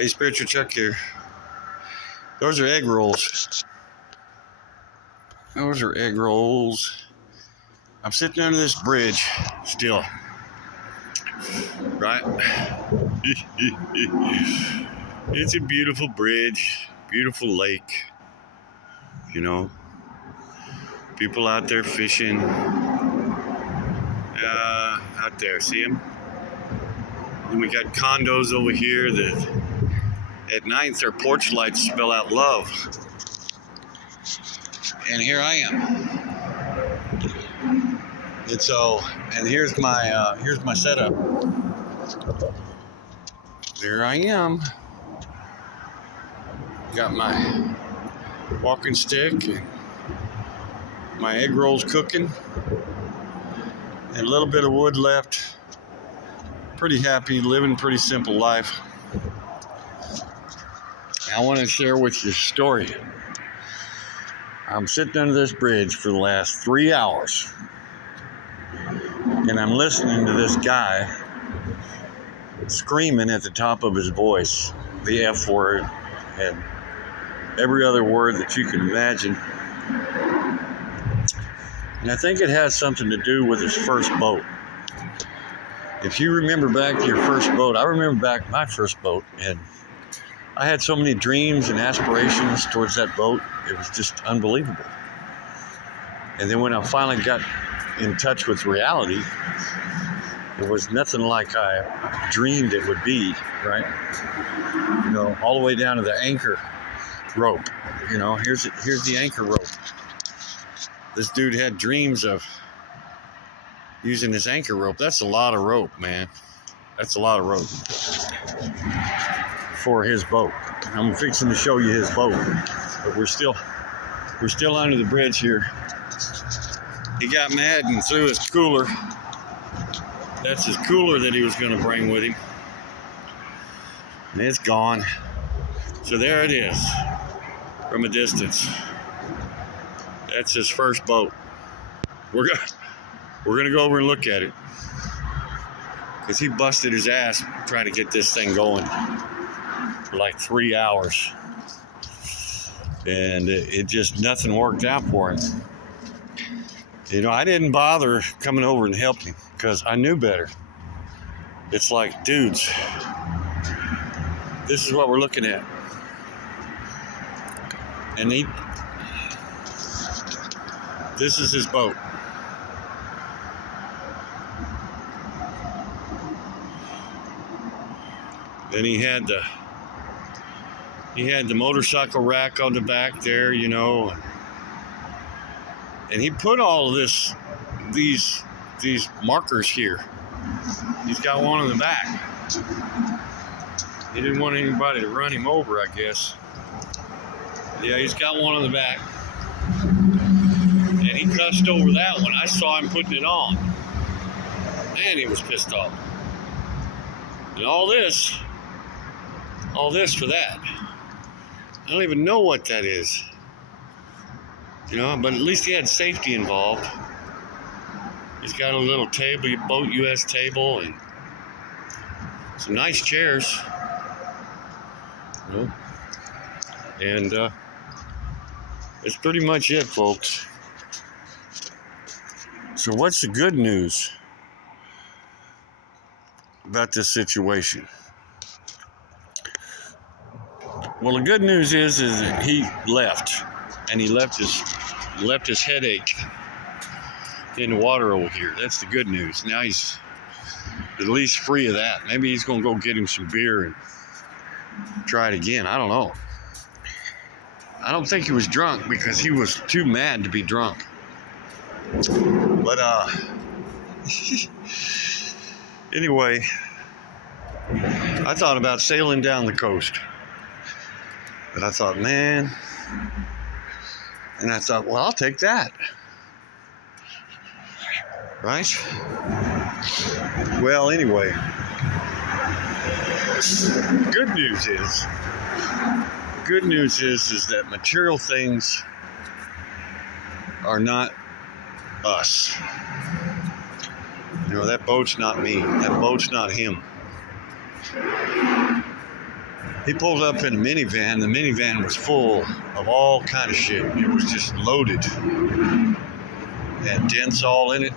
Hey, Spiritual Chuck here. Those are egg rolls. Those are egg rolls. I'm sitting under this bridge still, right? It's a beautiful bridge, beautiful lake, you know. People out there fishing. Out there, see them? And we got condos over here that at night their porch lights spell out love. And here I am. And here's my setup. There I am. Got my walking stick and my egg rolls cooking and a little bit of wood left. Pretty happy, living a pretty simple life. I want to share with you a story. I'm sitting under this bridge for the last 3 hours and I'm listening to this guy screaming at the top of his voice the F word and every other word that you can imagine. And I think it has something to do with his first boat. If you remember back to your first boat, I remember back my first boat, and I had so many dreams and aspirations towards that boat, it was just unbelievable. And then when I finally got in touch with reality, it was nothing like I dreamed it would be, right? You know, all the way down to the anchor rope. You know, here's the anchor rope. This dude had dreams of using this anchor rope. That's a lot of rope, man. That's a lot of rope for his boat. I'm fixing to show you his boat, but we're still under the bridge here. He got mad and threw his cooler. That's his cooler that he was going to bring with him, and it's gone. So there it is from a distance. That's his first boat. We're gonna go over and look at it because he busted his ass trying to get this thing going for like 3 hours, and it just nothing worked out for him. You know, I didn't bother coming over and helping because I knew better. It's like, dudes, this is what we're looking at, and this is his boat. Then he had the motorcycle rack on the back there, you know, and he put all of these markers here. He's got one on the back. He didn't want anybody to run him over, I guess. Yeah, he's got one on the back. And he cussed over that one. I saw him putting it on. And he was pissed off. And all this for that. I don't even know what that is. You know, but at least he had safety involved. He's got a little table, boat US table, and some nice chairs. You know? And that's pretty much it, folks. So what's the good news about this situation? Well, the good news is that he left, and he left his headache in the water over here. That's the good news. Now he's at least free of that. Maybe he's gonna go get him some beer and try it again. I don't know. I don't think he was drunk because he was too mad to be drunk. But anyway, I thought about sailing down the coast. But I thought, man, and I thought, well, I'll take that. Right? Well, anyway, good news is that material things are not us. You know, that boat's not me. That boat's not him. He pulled up in a minivan. The minivan was full of all kind of shit. It was just loaded. Had dents all in it.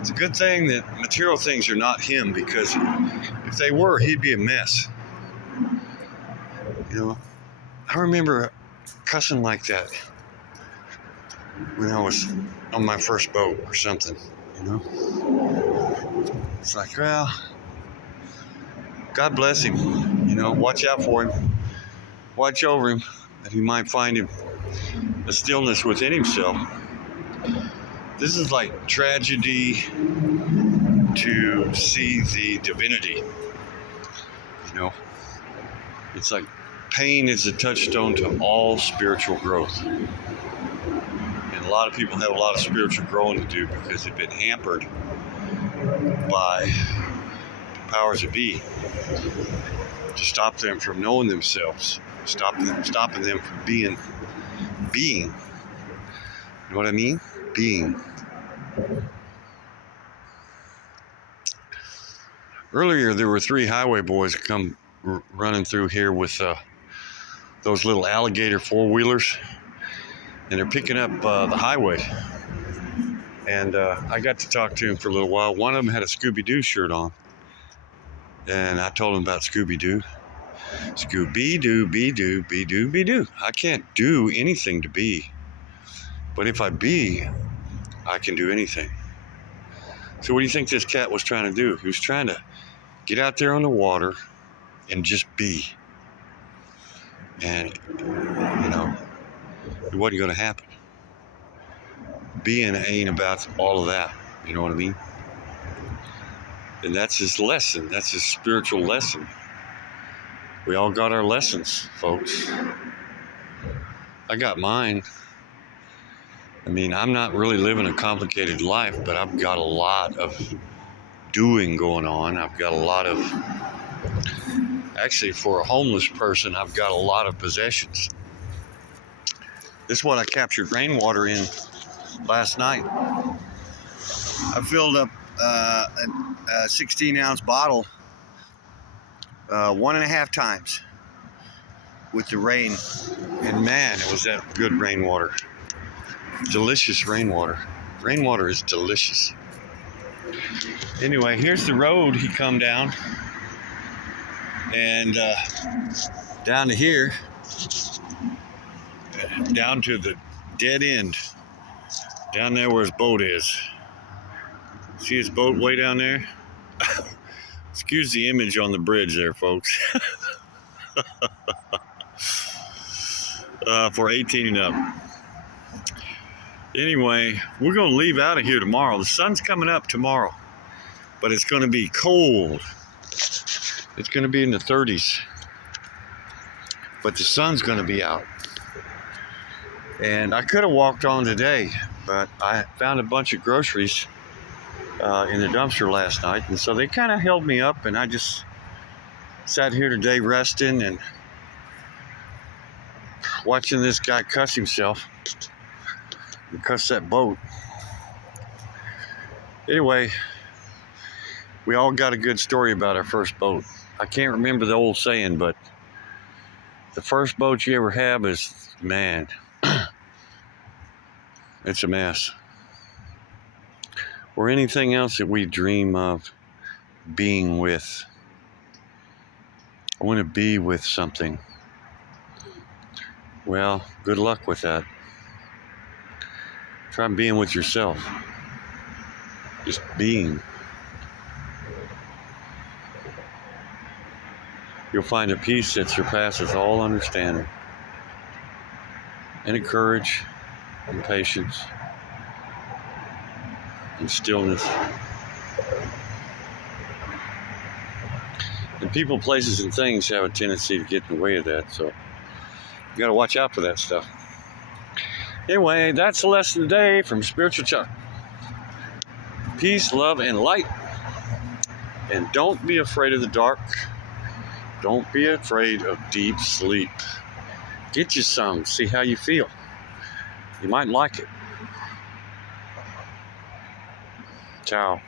It's a good thing that material things are not him, because if they were, he'd be a mess. You know, I remember cussing like that when I was on my first boat or something, you know. It's like, well, God bless him, you know, watch out for him, watch over him, that he might find him a stillness within himself. This is like tragedy to see the divinity, you know. It's like pain is a touchstone to all spiritual growth. And a lot of people have a lot of spiritual growing to do because they've been hampered by powers that be to stop them from knowing themselves, stopping them from being. You know what I mean? Being. Earlier, there were 3 highway boys come running through here with those little alligator 4-wheelers, and they're picking up the highway. And I got to talk to him for a little while. One of them had a Scooby-Doo shirt on, and I told him about Scooby-Doo. Scooby-Doo, be-doo, be-doo, be-doo. I can't do anything to be, but if I be, I can do anything. So what do you think this cat was trying to do? He was trying to get out there on the water and just be. And, you know, it wasn't going to happen. Being ain't about all of that. You know what I mean? And that's his lesson. That's his spiritual lesson. We all got our lessons, folks. I got mine. I mean, I'm not really living a complicated life, but I've got a lot of doing going on. I've got a lot of, actually, for a homeless person, I've got a lot of possessions. This is what I captured rainwater in last night. I filled up a 16-ounce bottle 1.5 times with the rain, and man, it was that good rainwater. Delicious rainwater. Rainwater is delicious. Anyway, here's the road he come down, and down to here, down to the dead end, down there where his boat is. See his boat way down there? Excuse the image on the bridge there, folks. For 18 and up. Anyway, we're going to leave out of here tomorrow. The sun's coming up tomorrow, but it's going to be cold. It's going to be in the 30s, but the sun's going to be out. And I could have walked on today, but I found a bunch of groceries in the dumpster last night, and so they kind of held me up, and I just sat here today resting and watching this guy cuss himself and cuss that boat. Anyway, we all got a good story about our first boat. I can't remember the old saying, but the first boat you ever have is, man, it's a mess. Or anything else that we dream of being with. I want to be with something. Well, good luck with that. Try being with yourself. Just being. You'll find a peace that surpasses all understanding. And a courage and patience and stillness. And people, places, and things have a tendency to get in the way of that, so you got to watch out for that stuff. Anyway, that's the lesson today from Spiritual Chuck. Peace, love, and light. And don't be afraid of the dark. Don't be afraid of deep sleep. Get you some. See how you feel. You might like it. Ciao.